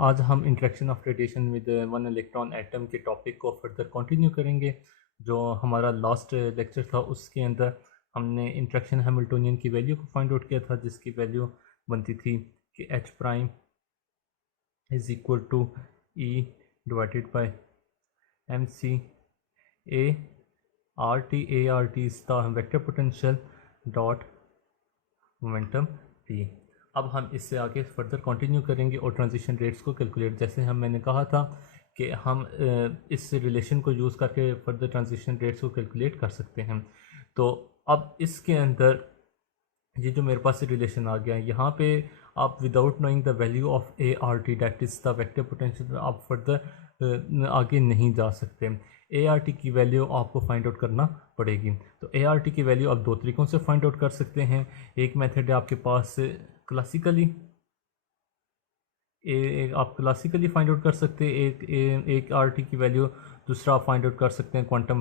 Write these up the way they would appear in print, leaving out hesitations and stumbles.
आज हम interaction of radiation with one electron atom के टॉपिक को फर्दर कंटिन्यू करेंगे। जो हमारा लास्ट लेक्चर था उसके अंदर हमने इंटरेक्शन हैमिल्टोनियन की वैल्यू को फाइंड आउट किया था, जिसकी वैल्यू बनती थी कि H prime is equal to E divided by MC ART is the vector potential dot momentum T। अब हम इससे आगे फर्दर कंटिन्यू करेंगे और ट्रांजिशन रेट्स को कैलकुलेट, जैसे मैंने कहा था कि हम इस रिलेशन को यूज़ करके फर्दर ट्रांजिशन रेट्स को कैलकुलेट कर सकते हैं। तो अब इसके अंदर ये जो मेरे पास रिलेशन आ गया है, यहाँ पे आप without knowing the value of ART that is the vector potential आप फर्दर आगे नहीं जा सकते। ART की वैल्यू आपको फाइंड आउट करना पड़ेगी। तो ART की वैल्यू आप दो तरीक़ों से फाइंड आउट कर सकते हैं। एक मेथड है आपके पास क्लासिकली, आप क्लासिकली फाइंड आउट कर सकते हैं एक RT की वैल्यू, दूसरा आप फाइंड आउट कर सकते हैं क्वांटम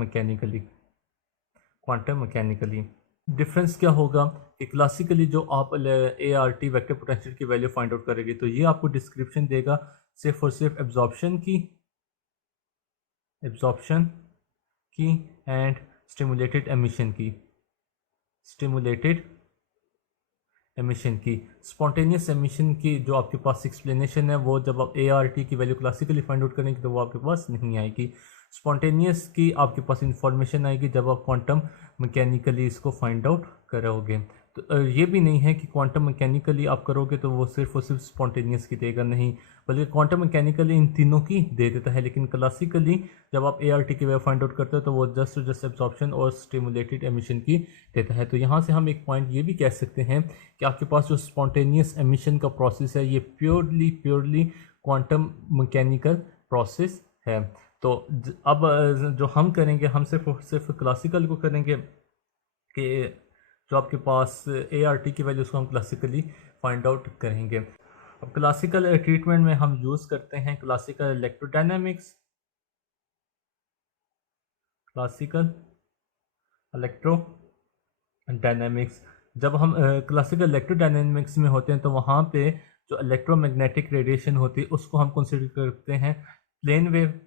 मैकेनिकली। डिफरेंस क्या होगा कि क्लासिकली जो आप ART वेक्टर पोटेंशियल की वैल्यू फाइंड आउट करेंगे तो ये आपको डिस्क्रिप्शन देगा सिर्फ और सिर्फ एब्जॉर्प्शन की एंड स्टिमुलेटेड एमिशन की। स्पॉन्टेनियस एमिशन की जो आपके पास एक्सप्लेनेशन है वो जब आप ART की वैल्यू क्लासिकली फाइंड आउट करेंगे तो वो आपके पास नहीं आएगी। स्पॉन्टेनियस की आपके पास इंफॉर्मेशन आएगी जब आप क्वांटम मैकेनिकली इसको फाइंड आउट करोगे। तो ये भी नहीं है कि क्वांटम मैकेनिकली आप करोगे तो वो सिर्फ और सिर्फ स्पॉन्टेनियस की देगा, नहीं, बल्कि क्वांटम मैकेनिकली इन तीनों की दे देता है। लेकिन क्लासिकली जब आप ART की वैल्यू फाइंड आउट करते हो तो वो जस्ट एब्जॉर्प्शन और स्टिमुलेटेड एमिशन की देता है। तो यहाँ से हम एक पॉइंट ये भी कह सकते हैं कि आपके पास जो स्पॉन्टेनियस एमिशन का प्रोसेस है ये प्योरली क्वांटम मैकेनिकल प्रोसेस है। तो अब जो हम करेंगे, हम सिर्फ क्लासिकल को करेंगे कि जो आपके पास ART की वैल्यू उसको हम क्लासिकली फाइंड आउट करेंगे। अब क्लासिकल ट्रीटमेंट में हम यूज़ करते हैं क्लासिकल इलेक्ट्रोडायनेमिक्स जब हम क्लासिकल इलेक्ट्रोडायनेमिक्स में होते हैं तो वहाँ पे जो इलेक्ट्रोमैग्नेटिक रेडिएशन होती है उसको हम कंसिडर करते हैं प्लेन वेव।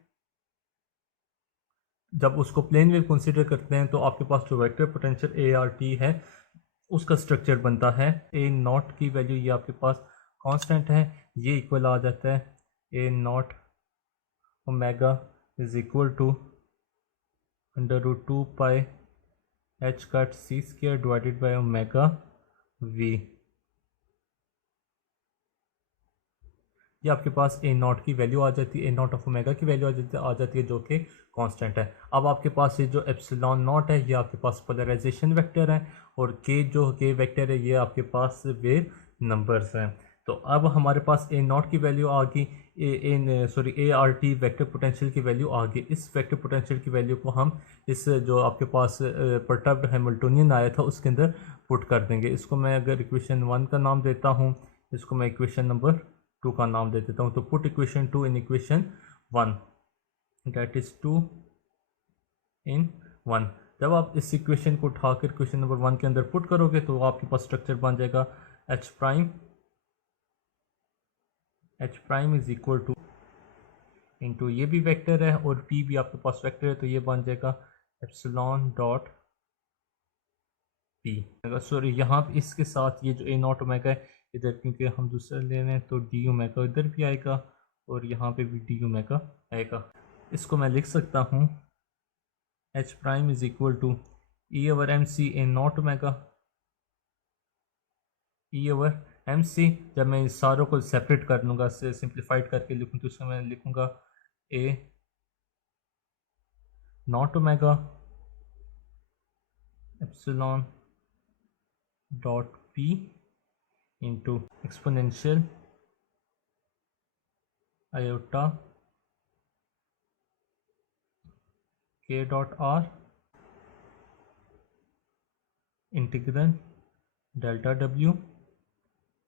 जब उसको प्लेन वेव कंसिडर करते हैं तो आपके पास जो वेक्टर पोटेंशियल ART है उसका स्ट्रक्चर बनता है A नॉट की वैल्यू, ये आपके पास कांस्टेंट है, ये इक्वल आ जाता है A naught omega is equal to √2 pi H cut C square divided by omega V। ये आपके पास A नॉट की वैल्यू आ जाती है, A नॉट ऑफ ओमेगा की वैल्यू आ जाती है जो कि कांस्टेंट है। अब आपके पास ये जो एप्सिलॉन नॉट है ये आपके पास पोलराइजेशन वेक्टर है और K वेक्टर है ये आपके पास वेव नंबर्स हैं। तो अब हमारे पास A नॉट की वैल्यू आ गई, ART वेक्टर पोटेंशियल की वैल्यू आ गई। इस वेक्टर पोटेंशियल की वैल्यू को हम इस जो आपके पास परटर्ब्ड हैमिल्टोनियन आया था उसके अंदर पुट कर देंगे। इसको मैं अगर इक्वेशन 1 का नाम देता हूँ, इसको मैं इक्वेशन नंबर 2 का नाम दे देता हूँ। तो put equation 2 in equation 1, that is 2 इन 1। जब आप इस इक्वेशन को उठाकर इक्वेशन नंबर 1 के अंदर पुट करोगे तो आपके पास स्ट्रक्चर बन जाएगा H prime is equal two into ये भी वेक्टर है और P भी आपके पास वेक्टर है, तो ये बन जाएगा एप्सिलॉन डॉट P। सॉरी यहाँ पे इसके साथ ये जो A नॉट ओमेगा है इधर, क्योंकि हम दूसरा ले रहे हैं तो D ओमेगा इधर भी आएगा और यहाँ पे भी D ओमेगा आएगा। इसको मैं लिख सकता हूँ H prime is equal to E over MC A naught omega, E over MC। जब मैं इस सारों को सेपरेट कर लूँगा, से सिंप्लीफाइड करके लिखूँ तो इसको मैं लिखूँगा A naught omega epsilon dot P into exponential iota K dot R integral delta W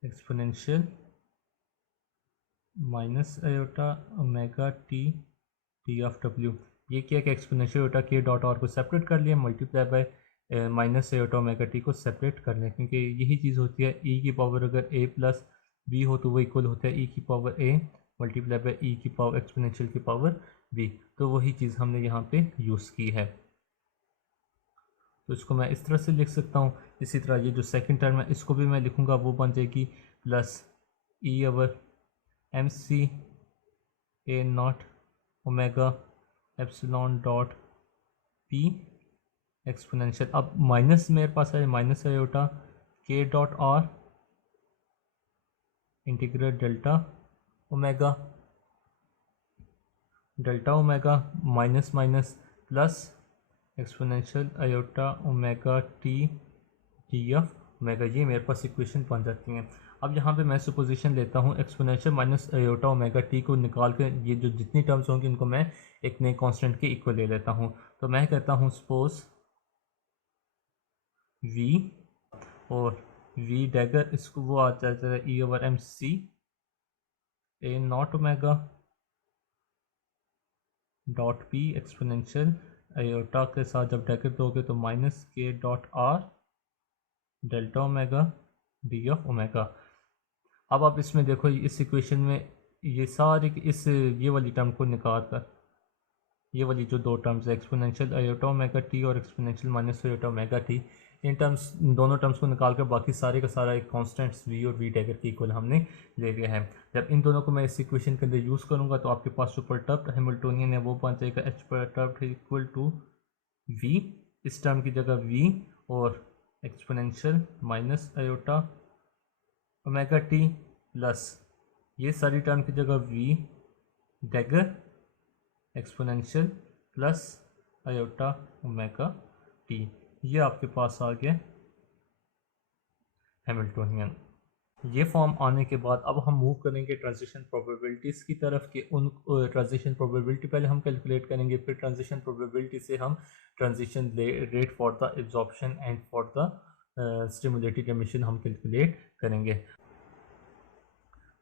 exponential minus iota omega T of W। ये किया कि exponential iota K dot R को सेपरेट कर लिया, multiply by minus iota omega T को separate कर लिया, क्योंकि यही चीज़ होती है E की पावर अगर A प्लस B हो तो वो इक्वल होता है E की पावर A मल्टीप्लाई बाय ई की पावर एक्सपोनेंशियल की पावर बी। तो वही चीज़ हमने यहाँ पे यूज़ की है। तो इसको मैं इस तरह से लिख सकता हूँ। इसी तरह ये जो सेकंड टर्म है इसको भी मैं लिखूँगा, वो बन जाएगी plus E over M C A naught omega epsilon dot P exponential. अब माइनस मेरे पास है, माइनस आयोटा के dot R integrate delta omega minus minus plus exponential iota omega T D F omega. ये मेरे पास इक्वेशन बन जाती हैं। अब यहाँ पे मैं सुपोजिशन लेता हूँ exponential minus iota omega T को निकाल के ये जो जितनी टर्म्स होंगी इनको मैं एक नए कांस्टेंट के इक्वल ले लेता हूँ। तो मैं कहता हूँ सपोज v और v डैगर इसको वो आ जाता है E over M C A naught omega dot P exponential iota के साथ जब डैगर दोगे तो minus K dot R delta omega D of omega. अब आप इसमें देखो इस इक्वेशन में ये सारी इस ये वाली टर्म को निकाल कर ये वाली जो दो टर्म्स है एक्सपोनेंशियल आयोटा ओमेगा टी और exponential minus iota omega T, in terms दोनों टर्म्स को निकाल कर बाकी सारे का सारा एक कांस्टेंट्स वी और वी डैगर के इक्वल हमने ले लिया है। जब इन दोनों को मैं इस इक्वेशन के अंदर यूज़ करूँगा तो आपके पास जो परटर्ब्ड हैमिल्टोनियन है वो बन जाएगा H perturbed equal to V, इस टर्म की जगह वी और exponential minus iota omega T plus ये सारी टर्म की जगह V dagger exponential plus iota omega T. ये आपके पास आ गया हैमिल्टोनियन। ये फॉर्म आने के बाद अब हम मूव करेंगे ट्रांजिशन प्रोबेबिलिटीज़ की तरफ कि उन ट्रांजिशन प्रोबेबिलिटी पहले हम कैलकुलेट करेंगे, फिर ट्रांजिशन प्रोबेबिलिटी से हम transition rate for the absorption and for the stimulated emission हम कैलकुलेट करेंगे।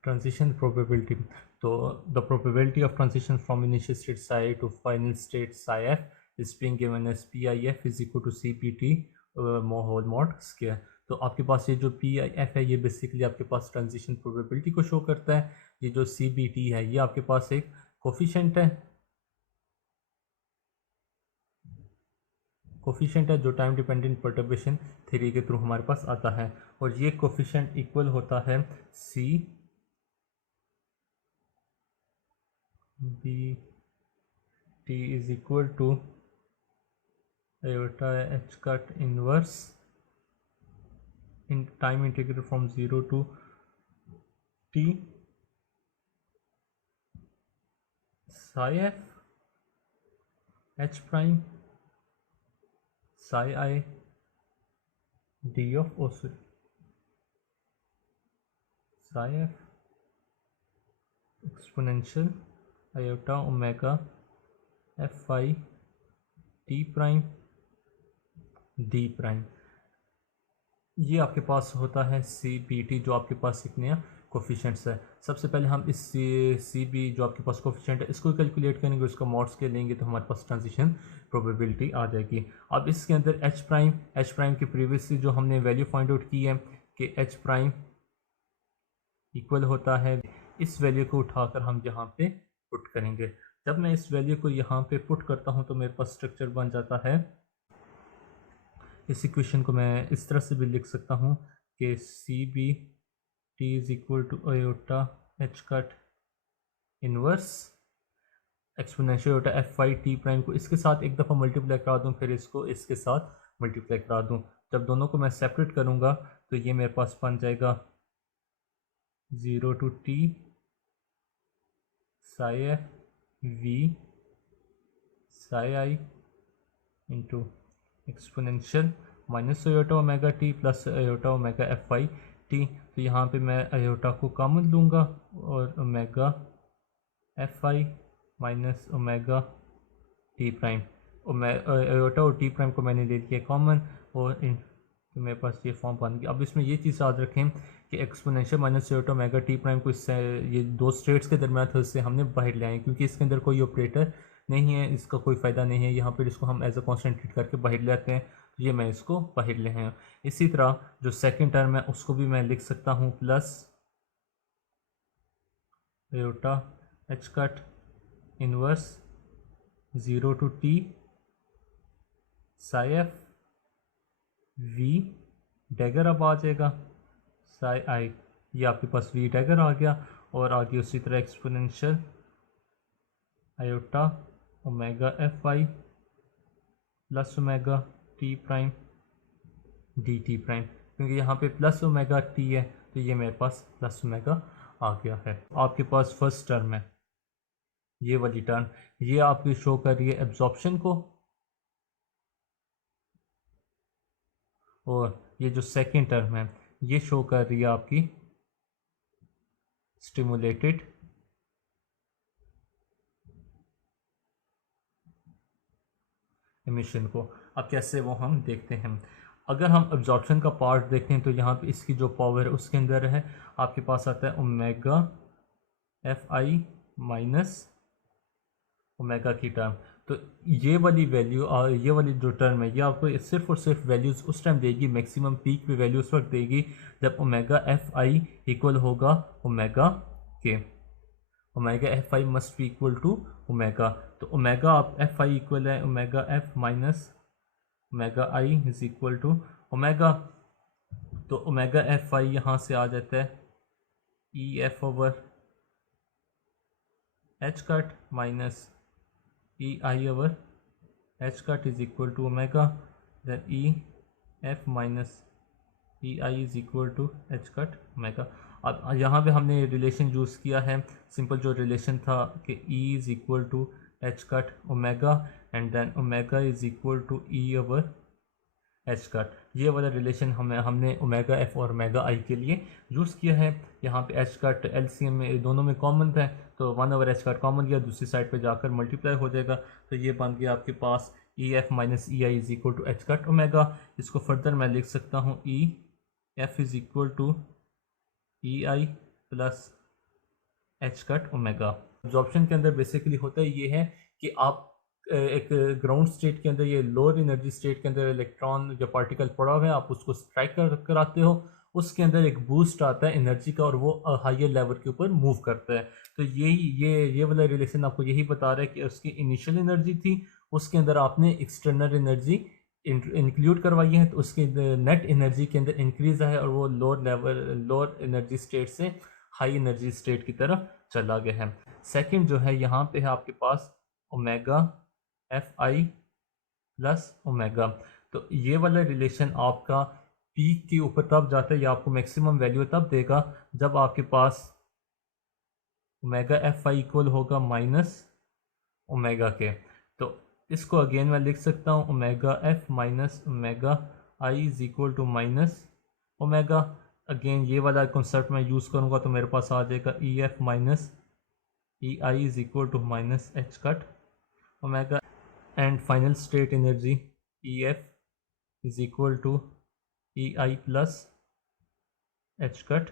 ट्रांजिशन प्रोबेबिलिटी, तो the probability of transition from initial state psi to final state psi f is being given as PIF is equal to CPT whole mod square। तो आपके पास ये जो PIF है ये basically आपके पास ट्रांजिशन प्रोबेबिलिटी को शो करता है। ये जो CBT है ये आपके पास एक कोफिशिएंट है जो टाइम डिपेंडेंट परटर्बेशन थ्योरी के थ्रू हमारे पास आता है, और ये कोफिशिएंट इक्वल होता है C B T is equal to iota h cut inverse in time integral from 0 to t psi f h prime psi I d of psi f exponential iota omega f I t prime d prime. ये आपके पास होता है CBT जो आपके पास एक नया coefficients है। सबसे पहले हम इस CB जो आपके पास कोफिशिएंट है इसको कैलकुलेट करेंगे, उसका मॉड्स के लेंगे तो हमारे पास ट्रांजिशन प्रोबेबिलिटी आ जाएगी। अब इसके अंदर H प्राइम की प्रीवियसली जो हमने वैल्यू फाइंड आउट की है कि H प्राइम इक्वल होता है, इस वैल्यू को उठाकर हम यहाँ पे पुट करेंगे। जब मैं इस वैल्यू को यहाँ पे पुट करता हूँ तो मेरे पास स्ट्रक्चर बन जाता है। इस इक्वेशन को मैं इस तरह से भी लिख सकता हूँ कि CBT is equal to iota H cut inverse exponential iota F I T prime को इसके साथ एक दफ़ा मल्टीप्लाई करा दूँ, फिर इसको इसके साथ मल्टीप्लाई करा दूँ। जब दोनों को मैं सेपरेट करूँगा तो ये मेरे पास बन जाएगा 0 to t psi f v psi I into exponential minus iota omega T plus iota omega F I T. तो यहाँ पे मैं आयोटा को कॉमन लूँगा और omega F I minus omega T prime, iota और टी प्राइम को मैंने ले लिया कॉमन और इन तो मेरे पास ये फॉर्म बन गया। अब इसमें ये चीज़ याद रखें कि exponential minus iota omega T prime को इससे ये दो स्टेट्स के दरमियान से हमने बाहर ले आए, क्योंकि इसके अंदर कोई ऑपरेटर नहीं है, इसका कोई फ़ायदा नहीं है। यहाँ पर इसको हम एज अ कांस्टेंट ट्रीट करके बाहर ले आते हैं, तो ये मैं इसको बाहर ले हैं। इसी तरह जो सेकंड टर्म है उसको भी मैं लिख सकता हूँ plus iota H cut inverse 0 to t psi F V dagger अब आ जाएगा साई आई, ये आपके पास वी डैगर आ गया, और आगे उसी तरह exponential iota omega F I plus omega T prime D T prime, क्योंकि यहाँ पे प्लस ओमेगा टी है तो ये मेरे पास प्लस ओमेगा आ गया है। आपके पास फर्स्ट टर्म है ये वाली टर्म, ये आपकी शो कर रही है एब्जॉर्प्शन को, और ये जो सेकेंड टर्म है ये शो कर रही है आपकी स्टिमुलेटेड एमिशन को। अब कैसे वो हम देखते हैं। अगर हम एब्जॉर्प्शन का पार्ट देखें तो यहाँ पे इसकी जो पावर है उसके अंदर है आपके पास आता है omega F I minus omega की टर्म। तो ये वाली वैल्यू ये वाली जो टर्म है ये आपको सिर्फ और सिर्फ वैल्यूज़ उस टाइम देगी, मैक्सिमम पीक पे वैल्यू उस वक्त देगी जब ओमेगा एफ आई इक्वल होगा ओमेगा के। Omega F I must be equal to omega, तो ओमेगा आप एफ आई इक्वल है omega F minus omega I is equal to omega. तो ओमेगा एफ आई यहाँ से आ जाता है E F over H cut minus E I over H cut is equal to omega, then E F minus E I is equal to H cut omega. अब यहाँ पे हमने रिलेशन यूज़ किया है, सिंपल जो रिलेशन था कि e is equal to H cut omega and then omega is equal to e over H cut. ये वाला रिलेशन हमने ओमेगा एफ और ओमेगा आई के लिए यूज़ किया है। यहाँ पे एच कट एलसीएम में दोनों में कॉमन था तो 1 ओवर एच कट कॉमन लिया, दूसरी साइड पे जाकर मल्टीप्लाई हो जाएगा, तो ये बन गया आपके पास e F minus E i is equal to H cut omega. इसको फर्दर मैं लिख सकता हूँ e f is equal to E I plus H cut omega. Absorption के अंदर बेसिकली होता है ये है कि आप एक ग्राउंड स्टेट के अंदर, ये लोअर एनर्जी स्टेट के अंदर इलेक्ट्रॉन या पार्टिकल पड़ा हुआ है, आप उसको स्ट्राइक कराते हो, उसके अंदर एक बूस्ट आता है एनर्जी का और वो हायर लेवल के ऊपर मूव करता है। तो ये वाला रिलेशन आपको यही बता रहा है कि उसकी इनिशियल एनर्जी थी, उसके अंदर आपने एक्सटर्नल एनर्जी इंक्लूड करवाई है, तो उसकी नेट एनर्जी के अंदर इंक्रीज है और वो लोअर एनर्जी स्टेट से हाई एनर्जी स्टेट की तरफ चला गया है। सेकंड जो है यहाँ पे है आपके पास omega F I plus omega. तो ये वाला रिलेशन आपका पीक के ऊपर तब जाता है या आपको मैक्सिमम वैल्यू तब देगा जब आपके पास ओमेगा एफ आई इक्वल होगा माइनस ओमेगा के। तो इसको अगेन मैं लिख सकता हूँ omega F minus omega I is equal to minus omega. Again ये वाला कॉन्सेप्ट मैं यूज़ करूँगा तो मेरे पास आ जाएगा E F minus E I is equal to minus H cut omega and final state energy E F is equal to E I plus H cut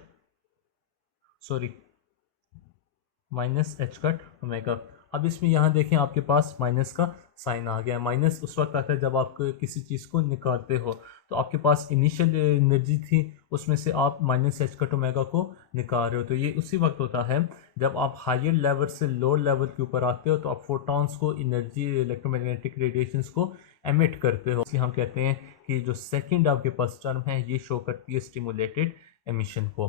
minus H cut omega. अब इसमें यहाँ देखें आपके पास माइनस का sign आ गया है। Minus उस वक्त आता है जब आप किसी चीज़ को निकालते हो, तो आपके पास इनिशियल एनर्जी थी उसमें से आप माइनस एच कट ओमेगा को निकाल रहे हो, तो ये उसी वक्त होता है जब आप हायर लेवल से लोअर लेवल के ऊपर आते हो तो आप फोटॉन्स को, एनर्जी, इलेक्ट्रोमैग्नेटिक रेडिएशंस को एमिट करते हो। इसलिए हम कहते हैं कि जो सेकेंड आपके पास टर्म है ये शो करती है स्टिमुलेटेड एमिशन को।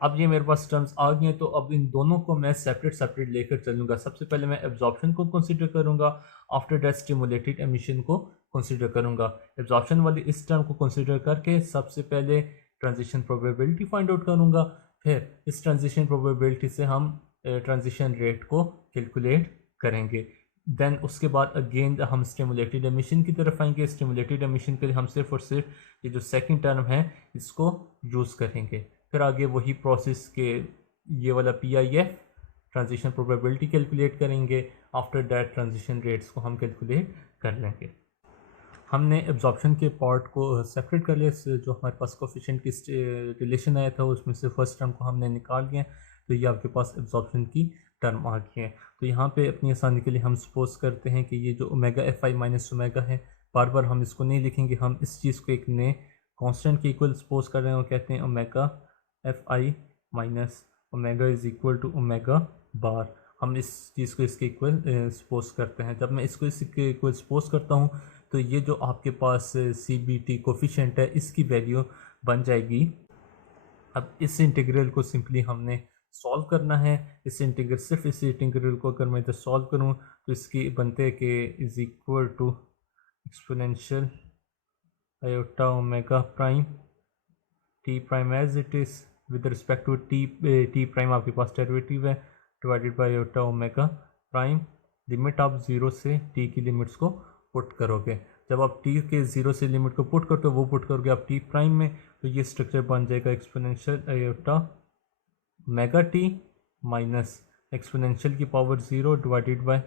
अब ये मेरे पास टर्म्स आ गए हैं तो अब इन दोनों को मैं सेपरेट लेकर चलूँगा। सबसे पहले मैं एब्जॉर्प्शन को कंसीडर करूँगा, आफ्टर दैट स्टिमुलेटेड एमिशन को कंसीडर करूँगा। एब्जॉर्प्शन वाली इस टर्म को कंसीडर करके सबसे पहले ट्रांजिशन प्रोबेबिलिटी फाइंड आउट करूँगा, फिर इस ट्रांजिशन प्रोबेबिलिटी से हम ट्रांजिशन रेट को कैलकुलेट करेंगे। देन उसके बाद अगेन हम स्टिमुलेटेड एमिशन की तरफ आएंगे। स्टिमुलेटेड एमिशन के लिए हम सिर्फ और सिर्फ ये जो सेकेंड टर्म है इसको यूज़ करेंगे। फिर आगे वही प्रोसेस के ये वाला P I F transition probability calculate करेंगे, आफ्टर दैट ट्रांजिशन रेट्स को हम कैलकुलेट कर लेंगे। हमने एब्जॉर्प्शन के पार्ट को सेपरेट कर लिया, जो हमारे पास कोफिशिएंट की रिलेशन आया था उसमें से फर्स्ट टर्म को हमने निकाल लिया, तो ये आपके पास एब्जॉर्प्शन की टर्म आ गई है। तो यहाँ पे अपनी आसानी के लिए हम सपोज करते हैं कि ये जो omega F I minus omega है, बार बार हम इसको नहीं लिखेंगे, हम इस चीज़ को एक नए कांस्टेंट के इक्वल सपोज कर रहे हैं, वो कहते हैं omega F I minus omega is equal to omega bar. हम इस चीज़ को इसके इक्वल सपोज करते हैं। जब मैं इसको इसके इक्वल सपोज करता हूँ तो ये जो आपके पास सी बी टी कोफिशेंट है इसकी वैल्यू बन जाएगी। अब इस इंटीग्रल को सिंपली हमने सॉल्व करना है। इस इंटीग्रल सिर्फ इस इंटीग्रल को अगर मैं इधर सॉल्व करूँ तो इसकी बनते हैं कि is equal to exponential iota omega prime T prime as it is with respect to T prime आपके पास डेरिवेटिव है divided by iota omega prime. Limit आप ज़ीरो से टी की लिमिट्स को पुट करोगे। जब आप टी के ज़ीरो से लिमिट को पुट करते हो वो पुट करोगे आप टी प्राइम में, तो ये स्ट्रक्चर बन जाएगा exponential iota omega t minus exponential की power zero divided by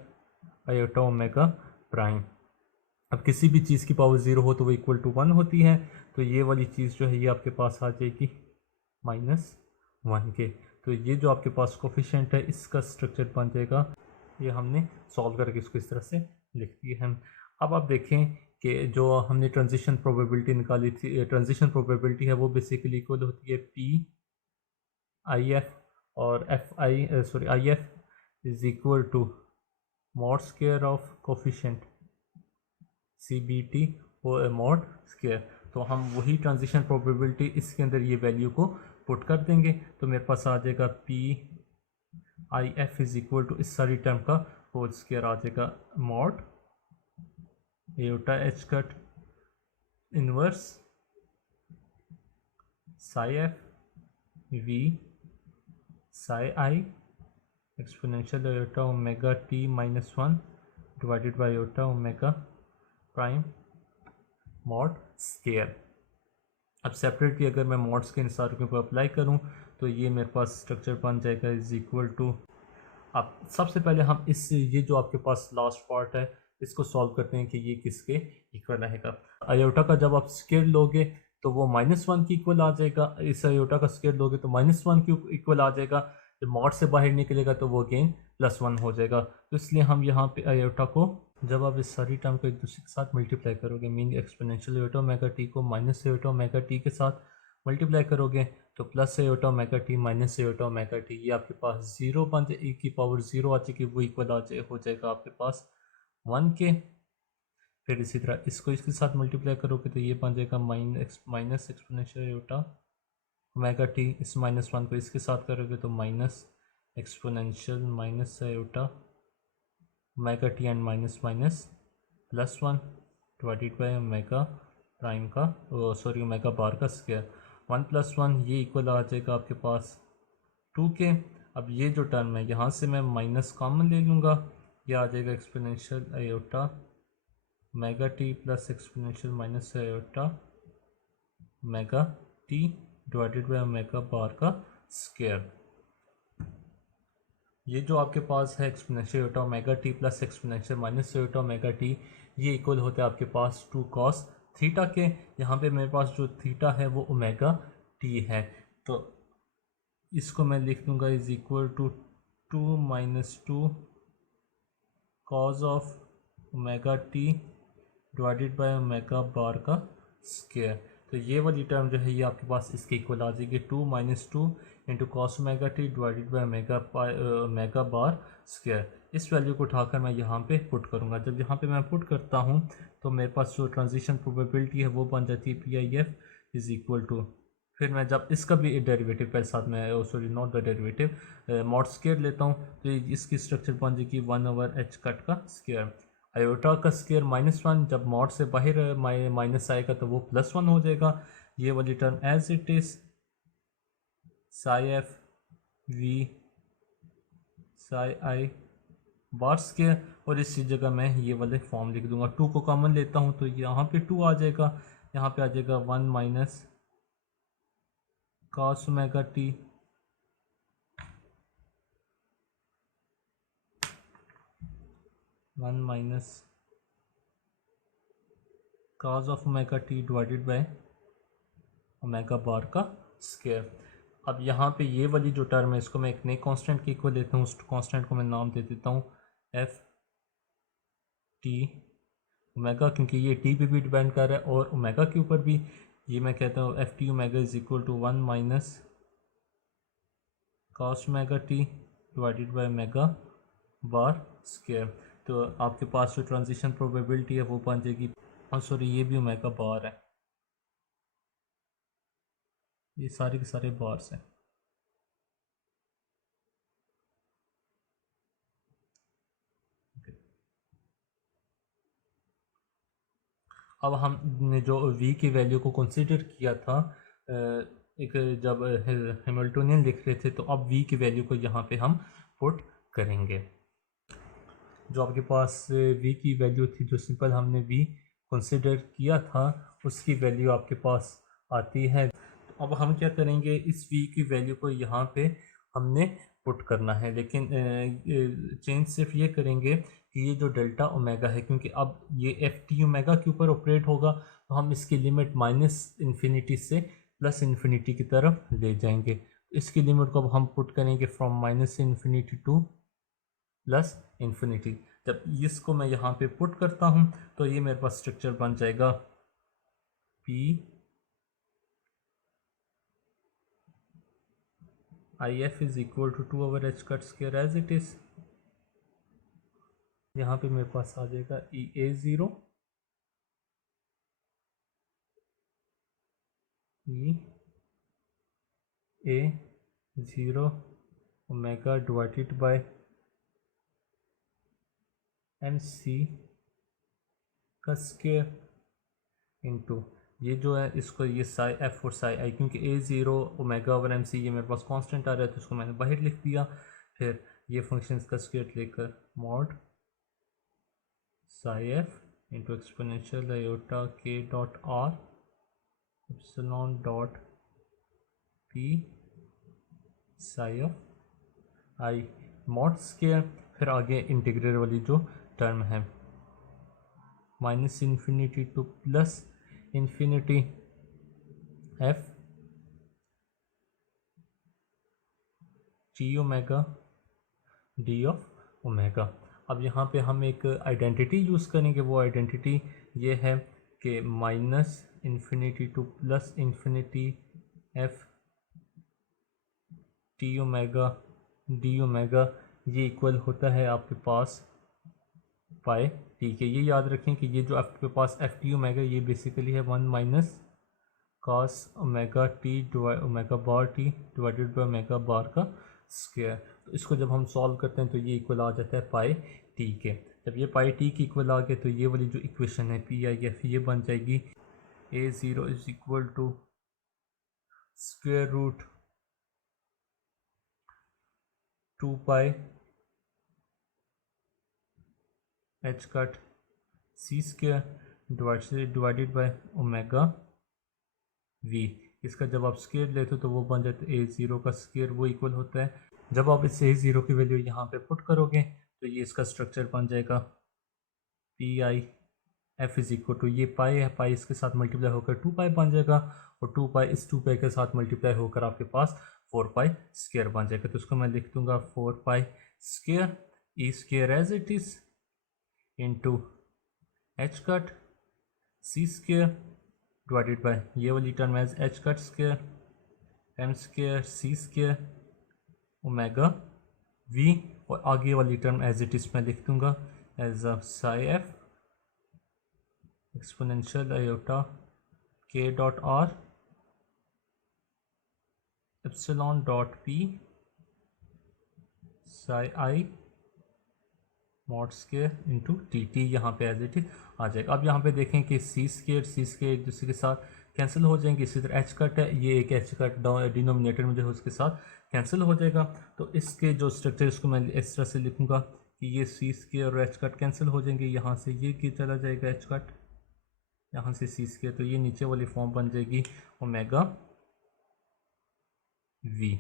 iota omega prime. अब किसी भी चीज़ की पावर ज़ीरो हो तो वो इक्वल टू वन होती है, तो ये वाली चीज़ जो है ये आपके पास आ जाएगी -1 के। तो ये जो आपके पास कोफिशिएंट है इसका स्ट्रक्चर बन जाएगा। ये हमने सॉल्व करके इसको इस तरह से लिख दिया है। अब आप देखें कि जो हमने ट्रांजिशन प्रोबेबिलिटी निकाली थी, ट्रांजिशन प्रोबेबिलिटी है वो बेसिकली इक्वल होती है पी आई एफ और I F is equal to mod square of coefficient C B T और मॉड स्क्वायर। तो हम वही ट्रांजिशन प्रोबेबिलिटी इसके अंदर ये वैल्यू को पुट कर देंगे, तो मेरे पास आ जाएगा P I F is equal to इस सारी टर्म का होल स्क्वायर आ जाएगा mod eta H cut inverse psi F V psi I exponential eta omega T -1 divided by eta omega prime mod square. अब सेपरेटली अगर मैं mods के इन सारों के ऊपर अप्लाई करूं तो ये मेरे पास स्ट्रक्चर बन जाएगा इज इक्वल टू। अब सबसे पहले हम इस ये जो आपके पास लास्ट पार्ट है इसको सॉल्व करते हैं कि ये किसके इक्वल रहेगा। आयोटा का जब आप स्क्वायर लोगे तो वो -1 की इक्वल आ जाएगा। इस आयोटा का स्क्वायर लोगे तो -1 की इक्वल आ जाएगा। जब मॉड से बाहर निकलेगा तो वो अगेन +1 हो जाएगा। तो इसलिए हम यहाँ पे आयोटा को जब आप इस सारी टर्म को एक दूसरे के साथ मल्टीप्लाई करोगे mean exponential iota omega T को माइनस आयोटा ओमेगा टी के साथ मल्टीप्लाई करोगे तो plus iota omega t minus iota omega T ये आपके पास ज़ीरो बन जाए, e की पावर ज़ीरो आ जाएगी, वो इक्वल आ जाए हो जाएगा आपके पास 1 के। फिर इसी तरह इसको इसके साथ मल्टीप्लाई करोगे तो ये बन जाएगा minus exponential iota omega T. इस -1 को इसके साथ करोगे तो minus exponential minus iota omega T and minus minus +1 divided by omega prime का सॉरी ओमेगा बार का स्क्वायर। 1 + 1 ये इक्वल आ जाएगा आपके पास 2 के। अब ये जो टर्म है यहाँ से मैं माइनस कॉमन ले लूँगा, ये आ जाएगा exponential iota omega T plus exponential minus iota omega T divided by omega bar का स्क्वायर। ये जो आपके पास है exponential iota omega T plus exponential minus iota omega T ये इक्वल होता है आपके पास 2 cos थीटा के। यहाँ पे मेरे पास जो थीटा है वो ओमेगा टी है, तो इसको मैं लिख दूंगा is equal to 2 - 2 cos of omega T divided by omega bar का स्क्वायर। तो ये वाली टर्म जो है ये आपके पास इसके इक्वल आ जाएगी 2 - 2 into cos omega T divided by omega bar square. इस वैल्यू को उठाकर मैं यहाँ पे पुट करूँगा। जब यहाँ पे मैं पुट करता हूँ तो मेरे पास जो ट्रांजिशन प्रोबेबिलिटी है वो बन जाती है P I F is equal to. फिर मैं जब इसका भी डेरिवेटिव पहले साथ में sorry not the derivative mod square लेता हूँ तो इसकी स्ट्रक्चर बन जाएगी 1/h कट का स्क्वायर। आयोटा का स्क्वायर -1 जब मॉड से बाहर माइनस आएगा तो वो +1 हो जाएगा। ये वाली term as it is psi F V psi I bar square, और इसी जगह मैं ये वाले फॉर्म लिख दूंगा। 2 को कॉमन लेता हूँ तो यहाँ पे 2 आ जाएगा, यहाँ पे आ जाएगा 1 minus cos omega T cos of omega T divided by omega bar का स्क्वायर। अब यहाँ पे ये वाली जो टर्म है इसको मैं एक नए कांस्टेंट के इक्वल लेता हूँ। उस कांस्टेंट को मैं नाम दे देता हूँ एफ टी ओमेगा, क्योंकि ये टी पे भी डिपेंड कर रहा है और ओमेगा के ऊपर भी। ये मैं कहता हूँ F T omega is equal to 1 minus cos omega T divided by omega bar square. तो आपके पास जो ट्रांजिशन प्रोबेबिलिटी है वो बन जाएगी, और सॉरी ये भी ओमेगा बार है, ये सारे के सारे बार्स हैं। अब हमने जो v की वैल्यू को कंसीडर किया था एक जब हैमिल्टोनियन लिख रहे थे, तो अब v की वैल्यू को यहाँ पे हम पुट करेंगे। जो आपके पास v की वैल्यू थी, जो सिंपल हमने v कंसीडर किया था, उसकी वैल्यू आपके पास आती है। तो अब हम क्या करेंगे, इस v की वैल्यू को यहाँ पे हमने पुट करना है, लेकिन चेंज सिर्फ ये करेंगे कि ये जो डेल्टा ओमेगा है, क्योंकि अब ये एफ टी ओमेगा के ऊपर ऑपरेट होगा, तो हम इसकी लिमिट माइनस इन्फिनिटी से प्लस इन्फिनिटी की तरफ ले जाएंगे। इसकी लिमिट को अब हम पुट करेंगे from minus infinity to plus infinity. जब इसको मैं यहाँ पे पुट करता हूँ तो ये मेरे पास स्ट्रक्चर बन जाएगा P I F is equal to 2 h cut square as it is. यहाँ पे मेरे पास आ जाएगा e a zero e a zero omega divided by m c का स्क्वायर इंटू ये जो है इसको ये साई एफ और साई आई, क्योंकि a zero omega over M c ये मेरे पास कांस्टेंट आ रहा है तो इसको मैंने बाहर लिख दिया। फिर ये फंक्शन का स्क्वायर लेकर mod psi f into exponential iota के dot r epsilon dot p psi of i mod square. फिर आगे इंटीग्रल वाली जो टर्म है minus infinity to plus infinity f g omega D of omega. अब यहाँ पे हम एक आइडेंटिटी यूज़ करेंगे, वो आइडेंटिटी ये है कि minus infinity to plus infinity F T omega D omega ये इक्वल होता है आपके पास पाई टी के। ये याद रखें कि ये जो आपके पास एफ टी ओमेगा ये बेसिकली है 1 minus cos omega T omega bar T divided by omega bar का स्क्वायर। तो इसको जब हम सॉल्व करते हैं तो ये इक्वल आ जाता है पाई टी के। जब ये पाई टी की इक्वल आ गए तो ये वाली जो इक्वेशन है पी आई एफ ये बन जाएगी a zero is equal to square root 2 pi h cut C square divided by omega v. इसका जब आप स्क्वायर लेते हो तो वो बन जाता है ए ज़ीरो का स्क्वायर, वो इक्वल होता है। जब आप इस ए ज़ीरो की वैल्यू यहाँ पे पुट करोगे तो ये इसका स्ट्रक्चर बन जाएगा P I F is equal to ये पाई है, पाई इसके साथ मल्टीप्लाई होकर 2 पाई बन जाएगा, और 2 पाई इस 2 पाई के साथ मल्टीप्लाई होकर आपके पास 4 पाई स्क्वायर बन जाएगा। तो इसको मैं लिख दूंगा 4 pi square E square as it is into H cut C square divided by ये वाली term as H cut square M square C square omega V, और आगे वाली टर्म एज इट इज़ मैं लिख दूंगा as a psi f exponential iota के dot r epsilon dot p psi i mod square into t t यहाँ पे as it is आ जाएगा। अब यहाँ पे देखें कि सी स्क्वायर एक दूसरे के साथ कैंसिल हो जाएंगे। इसी तरह एच कट है, ये एक एच कट डिनोमिनेटर में जो है उसके साथ कैंसिल हो जाएगा। तो इसके जो स्ट्रक्चर इसको मैं इस तरह से लिखूँगा कि ये सी स्क्वायर और एच कट कैंसिल हो जाएंगे, यहाँ से ये कि चला जाएगा एच कट, यहाँ से सी स्क्वायर, तो ये नीचे वाली फॉर्म बन जाएगी ओमेगा वी।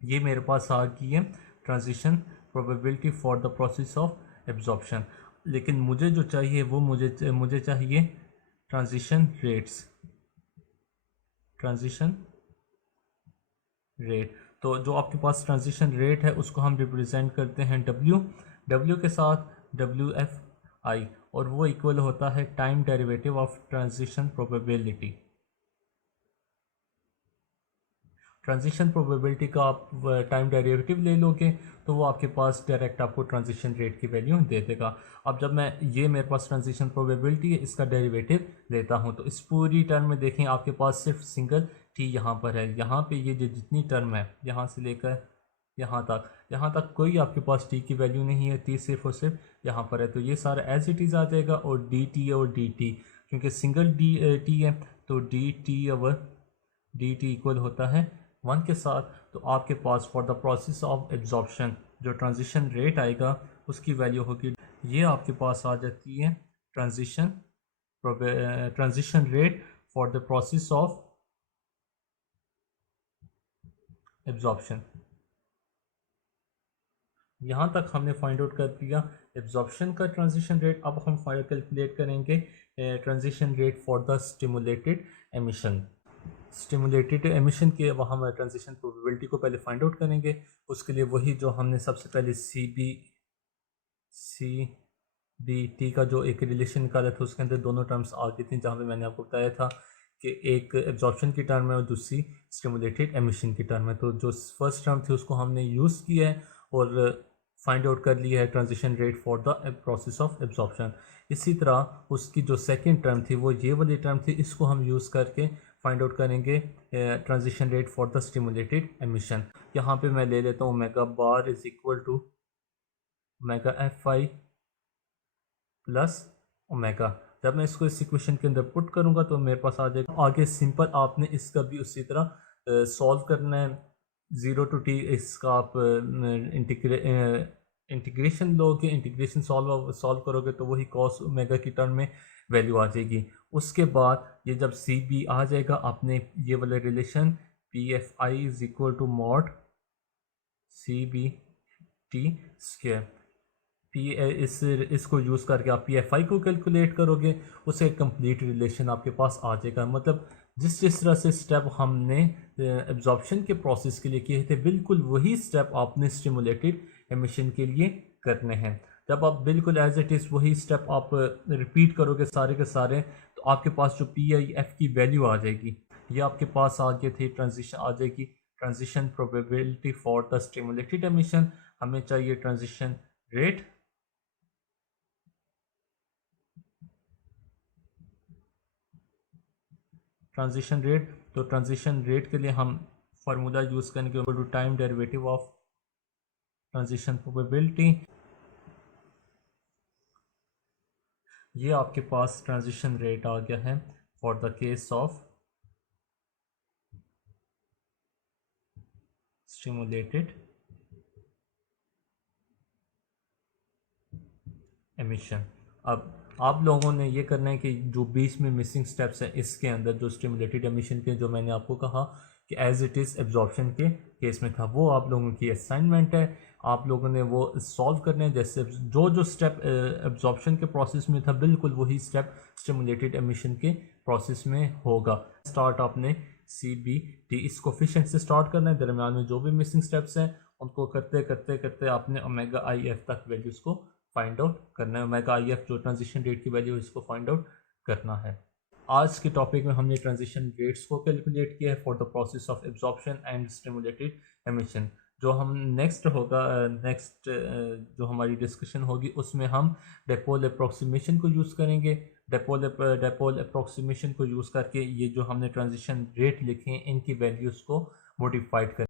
ये मेरे पास आ गई है transition probability for the process of absorption. लेकिन मुझे जो चाहिए वो मुझे चाहिए ट्रांजिशन रेट। तो जो आपके पास ट्रांजिशन रेट है उसको हम रिप्रेजेंट करते हैं डब्ल्यू के साथ डब्ल्यू एफ आई, और वो इक्वल होता है time derivative of transition probability. Transition probability का आप टाइम डेरिवेटिव ले लोगे तो वो आपके पास डायरेक्ट आपको ट्रांजिशन रेट की वैल्यू दे देगा। अब जब मैं ये मेरे पास ट्रांजिशन प्रोबेबिलिटी है इसका डेरिवेटिव लेता हूँ तो इस पूरी टर्म में देखें आपके पास सिर्फ सिंगल टी यहाँ पर है। यहाँ पे ये जो जितनी टर्म है यहाँ से लेकर यहाँ तक कोई आपके पास टी की वैल्यू नहीं है, टी सिर्फ और सिर्फ यहाँ पर है। तो ये सारा एज इट इज़ आ जाएगा और डी टी और डी टी क्योंकि सिंगल टी है तो d t over d t equal होता है 1 के साथ। तो आपके पास for the process of absorption जो ट्रांजिशन रेट आएगा उसकी वैल्यू होगी, ये आपके पास आ जाती है transition rate for the process of absorption. यहाँ तक हमने फाइंड आउट कर दिया एब्जॉर्प्शन का ट्रांजिशन रेट। अब हम कैलकुलेट करेंगे transition rate for the stimulated emission. Stimulated emission के वहाँ हम ट्रांजिशन प्रोबेबिलिटी को पहले फाइंड आउट करेंगे। उसके लिए वही जो हमने सबसे पहले सी बी टी का जो एक रिलेशन निकाला था उसके अंदर दोनों टर्म्स आ गई थी, जहाँ पे मैंने आपको बताया था कि एक एब्जॉर्प्शन की टर्म है और दूसरी स्टिमुलेटेड एमिशन की टर्म है। तो जो फर्स्ट टर्म थी उसको हमने यूज़ किया है और फाइंड आउट कर लिया है transition rate for the process of absorption. इसी तरह उसकी जो सेकंड टर्म थी वो ये वाली टर्म थी, इसको हम यूज़ करके फाइंड आउट करेंगे transition rate for the stimulated emission. यहाँ पे मैं ले लेता हूँ omega bar is equal to omega F I plus omega. जब मैं इसको इस इक्वेशन के अंदर पुट करूँगा तो मेरे पास आ जाएगा। आगे सिंपल आपने इसका भी उसी तरह सॉल्व करना है। 0 to t इसका आप इंटीग्रेशन लोगे, इंटीग्रेशन सॉल्व करोगे तो वही कॉस ओमेगा की टर्म में वैल्यू आ जाएगी। उसके बाद ये जब सी बी आ जाएगा आपने ये वाला relation P F I is equal to mod C B T square इसको यूज़ करके आप पी एफ आई को कैलकुलेट करोगे, उसे कंप्लीट रिलेशन आपके पास आ जाएगा। मतलब जिस तरह से स्टेप हमने एब्जॉर्प्शन के प्रोसेस के लिए किए थे बिल्कुल वही स्टेप आपने स्टिमुलेटेड एमिशन के लिए करने हैं। जब आप बिल्कुल एज इट इज़ वही स्टेप आप रिपीट करोगे सारे के सारे तो आपके पास जो पी आई एफ की वैल्यू आ जाएगी ये आपके पास आगे थे ट्रांजिशन आ जाएगी transition probability for the stimulated emission. हमें चाहिए ट्रांजिशन रेट तो ट्रांजिशन रेट के लिए हम फार्मूला यूज़ करेंगे to time derivative of transition probability. ये आपके पास ट्रांजिशन रेट आ गया है for the case of stimulated emission. अब आप लोगों ने ये करना है कि जो बीच में मिसिंग स्टेप्स हैं इसके अंदर जो स्टिमुलेटेड एमिशन के जो मैंने आपको कहा कि एज इट इज़ एब्जॉर्प्शन के केस में था वो आप लोगों की असाइनमेंट है। आप लोगों ने वो सॉल्व करने हैं जैसे जो स्टेप एब्जॉर्प्शन के प्रोसेस में था बिल्कुल वही स्टेप स्टिमुलेटेड एमिशन के प्रोसेस में होगा। स्टार्ट आपने सी बी टी इस कोफिशिएंट से स्टार्ट करना है, दरम्यान में जो भी मिसिंग स्टेप्स हैं उनको करते करते करते आपने ओमेगा आई एफ तक वैल्यूज़ को फाइंड आउट करना है। ओमेगा आई एफ जो ट्रांजिशन रेट की वैल्यू है इसको फाइंड आउट करना है। आज के टॉपिक में हमने ट्रांजिशन रेट्स को कैलकुलेट किया है for the process of absorption and stimulated emission. जो हम नेक्स्ट जो हमारी डिस्कशन होगी उसमें हम डिपोल अप्रॉक्सीमेशन को यूज़ करेंगे। डिपोल अप्रॉक्सीमेशन को यूज़ करके ये जो हमने ट्रांजिशन रेट लिखे हैं इनकी वैल्यूज़ को मॉडिफाइड करें।